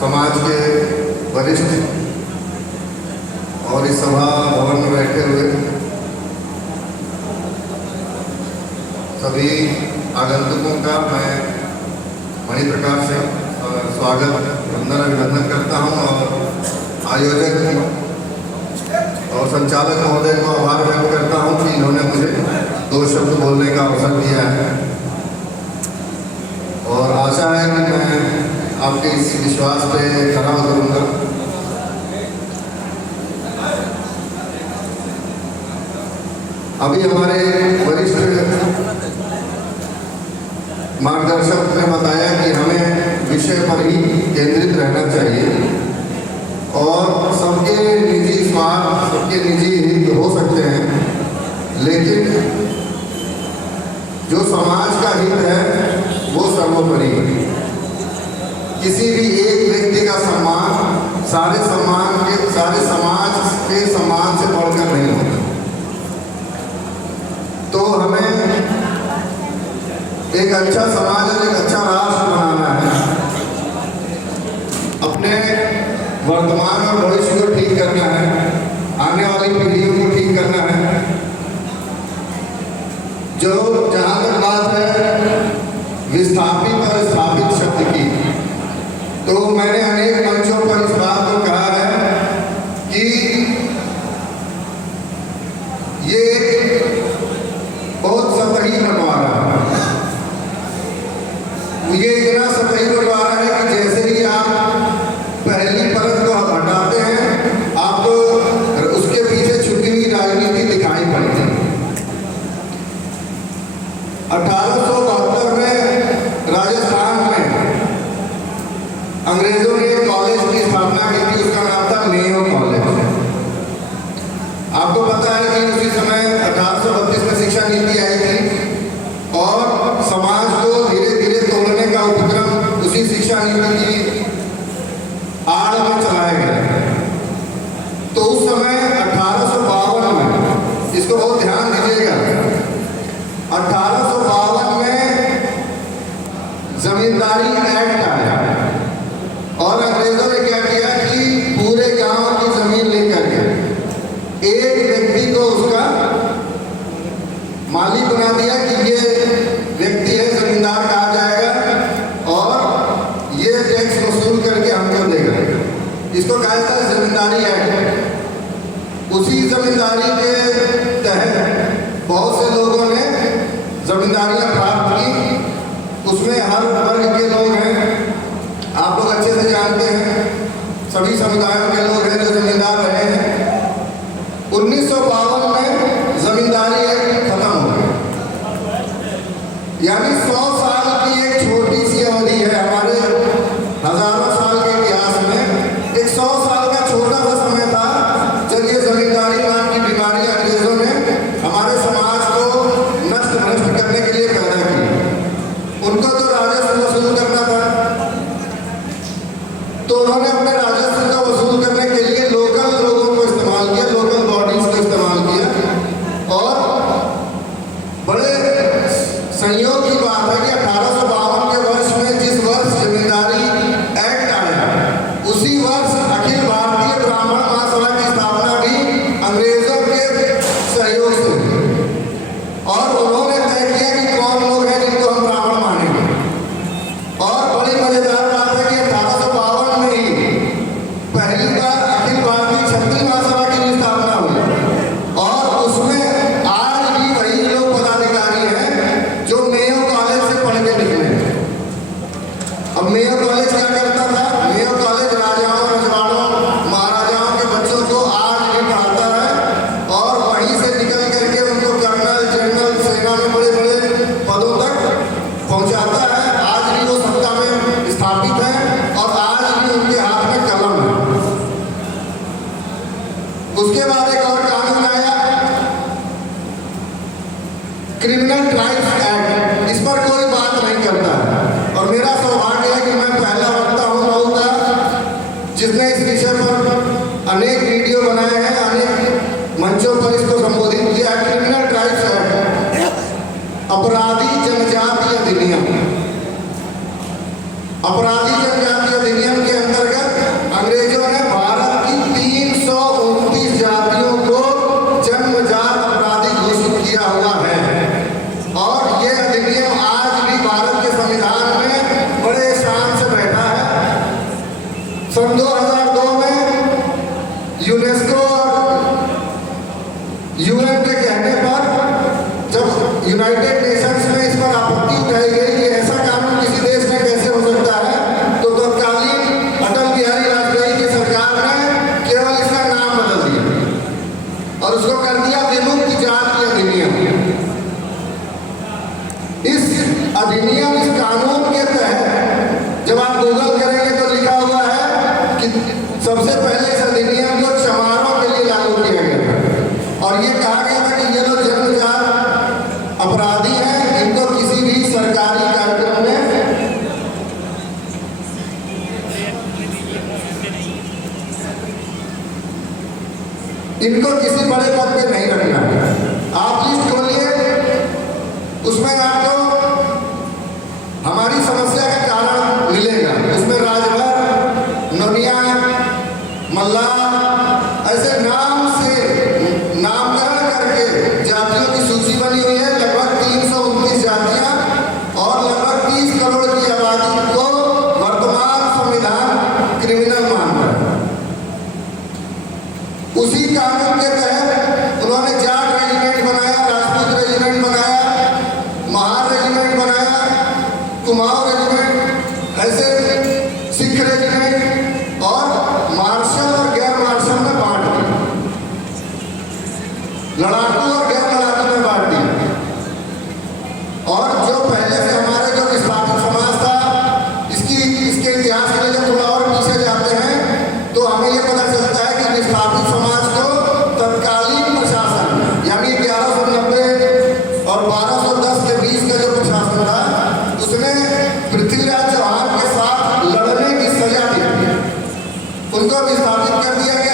समाज के वरिष्ठ और इस सभा भवन में बैठे हुए सभी आगंतुकों का मैं मणि प्रकाश से स्वागत वंदन अभिनंदन करता हूं और आयोजक और संचालक महोदय को आभार व्यक्त करता हूं कि इन्होंने मुझे 2 शब्द बोलने का अवसर दिया है और आशा है कि मैं आपके इस विश्वास पे खरा उतरूंगा। अभी हमारे वरिष्ठ मार्गदर्शक ने बताया कि हमें विषय पर ही केंद्रित रहना चाहिए और सबके निजी स्वार्थ, सबके निजी हित हो सकते हैं, लेकिन जो समाज का हित है वो सर्वोपरि है। किसी भी एक व्यक्ति का सम्मान सारे समाज के सम्मान से बढ़कर नहीं होता। तो हमें एक अच्छा समाज और एक अच्छा राष्ट्र बनाना है, अपने वर्तमान और भविष्य को ठीक करना है, आने वाली पीढ़ियों को ठीक करना है। जो जहाँ तक बात है विस्थापित और स्थापित शब्द की, तो मैंने अनेक मंचों पर इस बात को कहा है कि ये बहुत सतही बंटवारा है। ये इतना सतही बंटवारा है कि जैसे ही आप पहली परत को हटाते हैं आपको उसके पीछे छुपी हुई राजनीति दिखाई पड़ती है। 1872 में राजस्थान में अंग्रेजों ने एक कॉलेज की स्थापना की थी, उसका नाम था मेयो कॉलेज। आपको पता है कि उसी समय 1832 में शिक्षा नीति आई थी और समाज को धीरे धीरे तोड़ने का उपक्रम उसी शिक्षा नीति की आड़ में चलाया गया। तो उस समय 1852 में, इसको बहुत ध्यान दीजिएगा, 1852 में जमींदारी एक्ट आया और अंग्रेजों ने क्या किया कि पूरे गांव की जमीन लेकर के एक व्यक्ति को उसका मालिक बना दिया कि ये व्यक्ति है, जमींदार कहा जाएगा और ये टैक्स वसूल करके हमको देगा। इसको कहा जाता है जमींदारी एक्ट। उसी जमींदारी के तहत बहुत से लोगों ने जमींदारियां प्राप्त की। उसमें हर वर्ग के लोग हैं, आप लोग अच्छे से जानते हैं, सभी समुदायों के लोग हैं जो जमींदार रहे हैं। 1952 में जमींदारी एक्ट खत्म हो गया, यानी 100 साल की एक छोटी सी अवधि है हमारे हजारों साल के इतिहास में। एक 100 साल का छोटा सा समय था जब ये जमींदारी नाम की बीमारी अंग्रेजों ने हमारे समाज को नष्ट भ्रष्ट करने के लिए पैदा की। उनको तो राजस्व वसूल करना था, तो उन्होंने अपने राजस्व का वसूल करने के लिए लोकल लोगों को इस्तेमाल किया, लोकल बॉडीज को इस्तेमाल किया। और बड़े संयोग की बात है कि 1852 के वर्ष में जिस वर्ष जमींदारी एक्ट आया, उसी वर्ष अखिल भारतीय ब्राह्मण महासभा की स्थापना भी अंग्रेजों के सहयोग से हुई और उन्होंने तय किया कि कौन लोग हैं जिनको हम ब्राह्मण मानेंगे। और बड़ी मजेदार बात है कि 1852 में ही पहली बार अखिल भारतीय क्षत्रिय महासभा की भी स्थापना हुई और उसमें आज भी वही लोग पदाधिकारी हैं जो मेयो कॉलेज से पढ़ के निकले। अब मेयो कॉलेज क्या करता था? मेयो कॉलेज राजाओं, रजवाड़ों, महाराजाओं के बच्चों को आज भी पढ़ाता है और वहीं से निकल करके उनको कर्नल, जनरल, सेना में बड़े बड़े पदों तक पहुंचाता है। आज भी वो सत्ता में स्थापित है और आज भी उनके हाथ में कलम है। उसके बाद एक और कानून आया, क्रिमिनल ट्राइब्स एक्ट। इस पर कोई बात नहीं करता है और मेरा सौभाग्य है कि मैं पहला वक्ता हूँ मऊ का जिसने इस विषय पर अनेक वीडियो बनाए हैं, अनेक मंचों पर इसको संबोधित किया है। क्रिमिनल ट्राइब्स एक्ट, अपराधी जनजातीय अधिनियम। अपराधी जनजातीय अधिनियम के इनको किसी बड़े पद पे नहीं रखना। आप लिस्ट खोलिए, उसमें आपको हमारी समस्या का कारण मिलेगा। उसमें राजभर, नोनिया, मल्ला ऐसे नाम से नामकरण करके जातियों की सूची बनी हुई है। लगभग 329 जातियां और लगभग 30 करोड़ की आबादी को वर्तमान संविधान क्रिमिनल मानता है। उसी कानून के तहत उन्होंने जाट रेजिमेंट बनाया, राजपूत रेजिमेंट बनाया, महार रेजिमेंट बनाया, कुमाऊं रेजिमेंट, ऐसे सिख रेजिमेंट और मार्शल और गैर मार्शल में बांट दिया, लड़ाकू और गैर लड़ाकू में बांट दिया। और जो पहले से हमारे जो विस्थापित समाज था, इसके इतिहास के लिए जब थोड़ा और पीछे जाते हैं तो हमें ये पता चलता है कि विस्थापित समाज को तत्कालीन प्रशासन यानी 1190 और 1210 के बीच का जो प्रशासन था, उसने पृथ्वीराज चौहान के साथ लड़ने की सजा दी। उनको विस्थापित कर दिया गया।